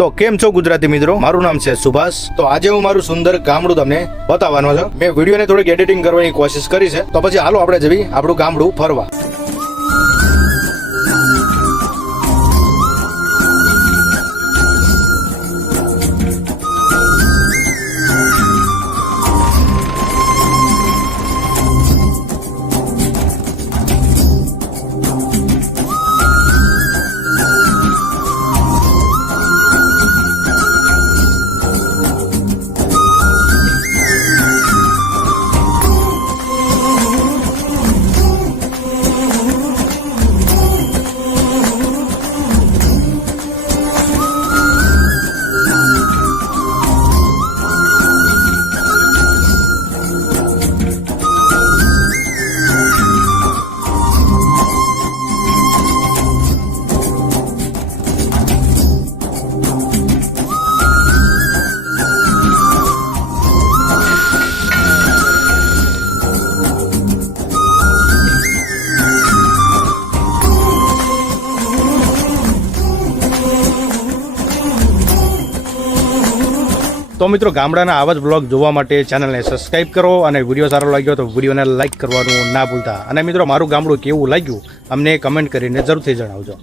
તો કેમ છો ગુજરાતી મિત્રો, મારું નામ છે સુભાષ। તો આજે હું મારું સુંદર ગામડું તમને બતાવવાનો છું। મેં વિડીયોને થોડીક એડિટિંગ કરવાની કોશિશ કરી છે, તો પછી હાલો આપણે જઈએ આપણું ગામડું ફરવા। તો મિત્રો ગામડાના આવા જ બ્લોગ જોવા માટે ચેનલને સબસ્ક્રાઇબ કરો અને વિડીયો સારો લાગ્યો તો વિડીયોને લાઇક કરવાનું ના ભૂલતા। અને મિત્રો મારું ગામડું કેવું લાગ્યું અમને કમેન્ટ કરીને જરૂરથી જણાવજો।